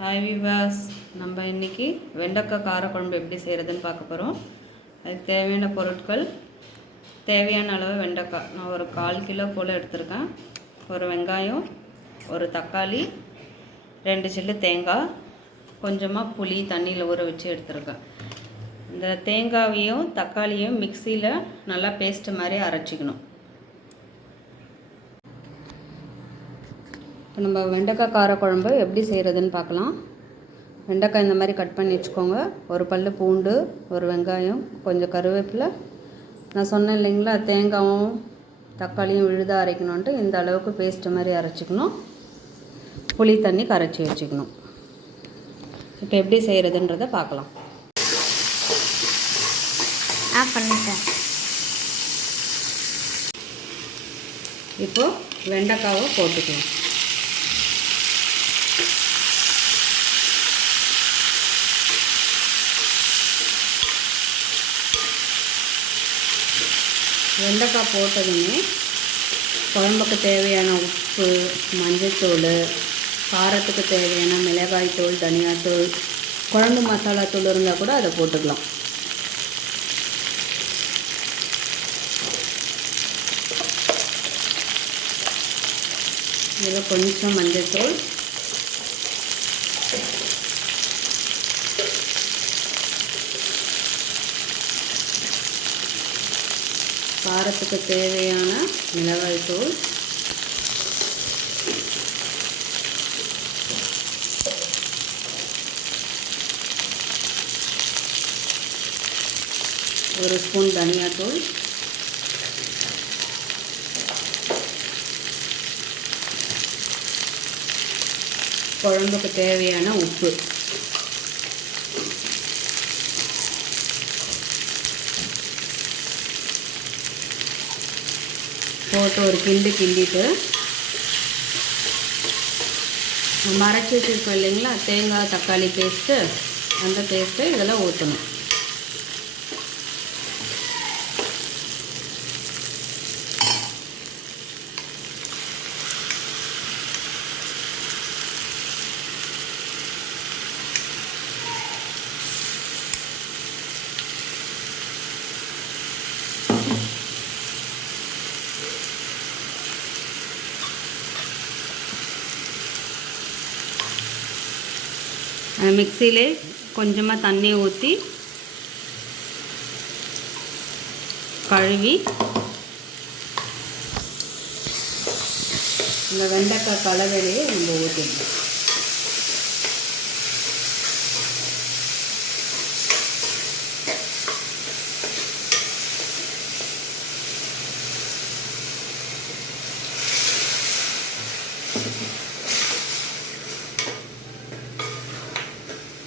Hi விவாஸ், நம்ம இன்றைக்கி வெண்டைக்காய் காரக்குழம்பு எப்படி செய்கிறதுன்னு பார்க்க போகிறோம். அதுக்கு தேவையான பொருட்கள், தேவையான அளவு வெண்டைக்காய் நான் ஒரு 1/4 கிலோ போல் எடுத்திருக்கேன். ஒரு வெங்காயம், ஒரு தக்காளி, 2 சில்லு தேங்காய், கொஞ்சமாக புளி தண்ணியில் ஊற வச்சு எடுத்திருக்கேன். இந்த தேங்காயையும் தக்காளியும் மிக்சியில் நல்லா பேஸ்ட்டு மாதிரி அரைச்சிக்கணும். இப்போ நம்ம வெண்டைக்காய் காரக்குழம்பு எப்படி செய்கிறதுன்னு பார்க்கலாம். வெண்டைக்காய் இந்த மாதிரி கட் பண்ணி வச்சுக்கோங்க. ஒரு பல்லு பூண்டு, ஒரு வெங்காயம், கொஞ்சம் கருவேப்பிலை. நான் சொன்னேன் இல்லைங்களா, தேங்காயும் தக்காளியும் விழுதாக அரைக்கணுன்ட்டு இந்த அளவுக்கு பேஸ்ட்டு மாதிரி அரைச்சிக்கணும். புளி தண்ணி கரைச்சி வச்சுக்கணும். இப்போ எப்படி செய்கிறதுன்றதை பார்க்கலாம். இப்போது வெண்டைக்காவை போட்டுக்கலாம். வெண்டைக்காய் போட்டதுமே குழம்புக்கு தேவையான உப்பு, மஞ்சள்தூள், காரத்துக்கு தேவையான மிளகாய்த்தூள், தனியாத்தூள், குழம்பு மசாலா தூள் இருந்தால் கூட அதை போட்டுக்கலாம். இதில் கொஞ்சம் மஞ்சள்தூள், காரத்துக்கு தேவையான மிளகாய்த்தூள், ஒரு ஸ்பூன் தனியாத்தூள், குழம்புக்கு தேவையான உப்பு, போட்டு ஒரு கிண்டிட்டு நம்ம அரைச்சி வச்சுருக்கோம் இல்லைங்களா தேங்காய் தக்காளி பேஸ்ட்டு, அந்த பேஸ்ட்டை இதில் ஊற்றணும். மிக்சியிலே கொஞ்சமாக தண்ணி ஊற்றி கழுவி இந்த வெண்டைக்காய் கலவையிலேயே நம்ம ஊற்றிடணும்.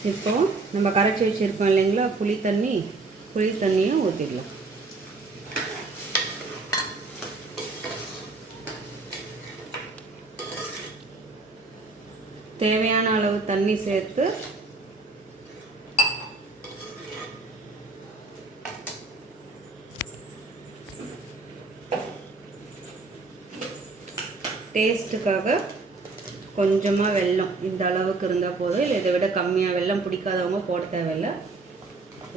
இப்போ நம்ம கரைச்சி வச்சுருக்கோம் இல்லைங்களா புளி தண்ணியும் ஊற்றிடலாம். தேவையான அளவு தண்ணி சேர்த்து டேஸ்ட்டுக்காக கொஞ்சமாக வெல்லம் இந்த அளவுக்கு இருந்தால் போதும். இல்லை இதை விட கம்மியாக வெல்லம் பிடிக்காதவங்க போட தேவையில்லை.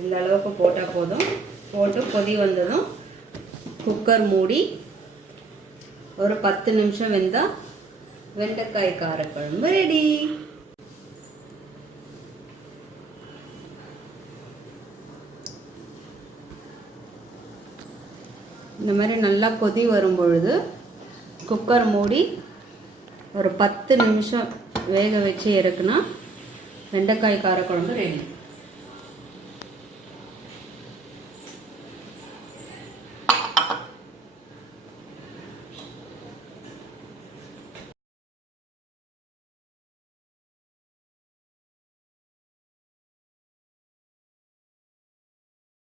இந்த அளவுக்கு போட்டால் போதும். போட்டு கொதி வந்ததும் குக்கர் மூடி ஒரு 10 நிமிஷம் வெந்தால் வெண்டைக்காய் காரக்குழம்பு ரெடி. இந்த மாதிரி நல்லா கொதி வரும் பொழுது குக்கர் மூடி ஒரு 10 நிமிஷம் வேக வச்சு இறக்குனா வெண்டைக்காய் காரக்குழம்பு ரெடி.